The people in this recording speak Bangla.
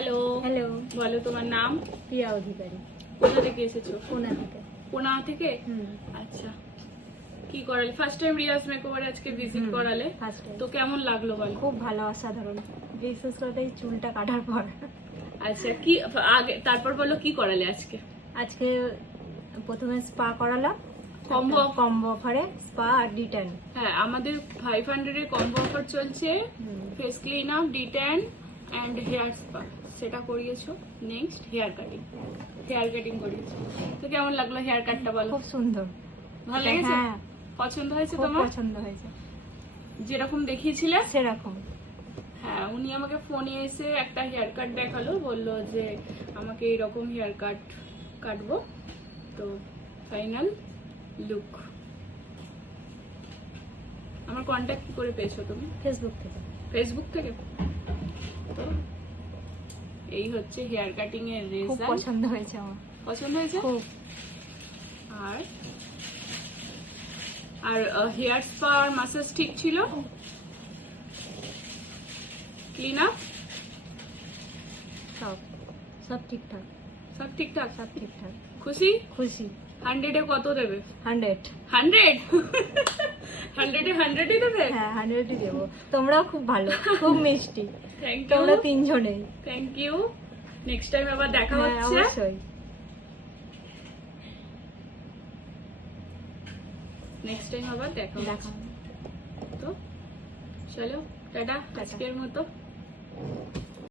হ্যালো হ্যালো, বলো তোমার নাম? প্রিয়া অধিকারী, কোথা থেকে এসেছো? পুনা থেকে। পুনা থেকে? আচ্ছা, কি করালে? ফার্স্ট টাইম রিয়াজ মেকওভারে আজকে ভিজিট করালে, ফার্স্ট টাইম। তো কেমন লাগলো বল? খুব ভালো, অসাধারণ, বিশেষ করে এই চুলটা কাটার পর। আচ্ছা, কি আগে তারপর বলো কি করালে আজকে? আজকে প্রথমে স্পা করালাম, কম্বো অফারে স্পা আর ডিটেন। হ্যাঁ, আমাদের 500 এর কম্বো অফার চলছে। Face clean up, detan and hair spa সেটা করিয়েছো। নেক্সট হেয়ার কাটিং করিয়েছো। তো কেমন লাগলো হেয়ার কাটটা বলো? খুব সুন্দর, ভালো লেগেছে? হ্যাঁ, পছন্দ হয়েছে খুব তোমার? পছন্দ হয়েছে, যেরকম দেখিয়েছিলে সেরকম। হ্যাঁ, উনি আমাকে ফোনে এসে একটা হেয়ার কাট দেখালো, বললো যে আমাকে এইরকম হেয়ার কাটবো। তো ফাইনাল লুক। আমার কন্ট্যাক্ট কি করে পেয়েছো তুমি? ফেসবুক থেকে। ফেসবুক থেকে? তো এই হচ্ছে হেয়ার কাটিং এর খুব রেজাল্ট। পছন্দ হয়েছে আমার, পছন্দ হয়েছে? খুব। আর হেয়ার স্পা আর মাসাজ ঠিক ছিল? ক্লিন আপ সব ঠিকঠাক, সব ঠিকঠাক? সব ঠিকঠাক। খুশি? খুশি। 100 এ কত দেবে? 100। 100 100 এ 100ই দেবে? হ্যাঁ, 100ই দেবো। তোমরাও খুব ভালো, খুব মিষ্টি, থ্যাংক ইউ। তোমরা তিনজনেই। Thank you. নেক্সট টাইম আবার দেখা হ্যাঁ, হচ্ছে। অবশ্যই। নেক্সট টাইম আবার দেখা হচ্ছে। তো চলো টাটা আজকের মতো।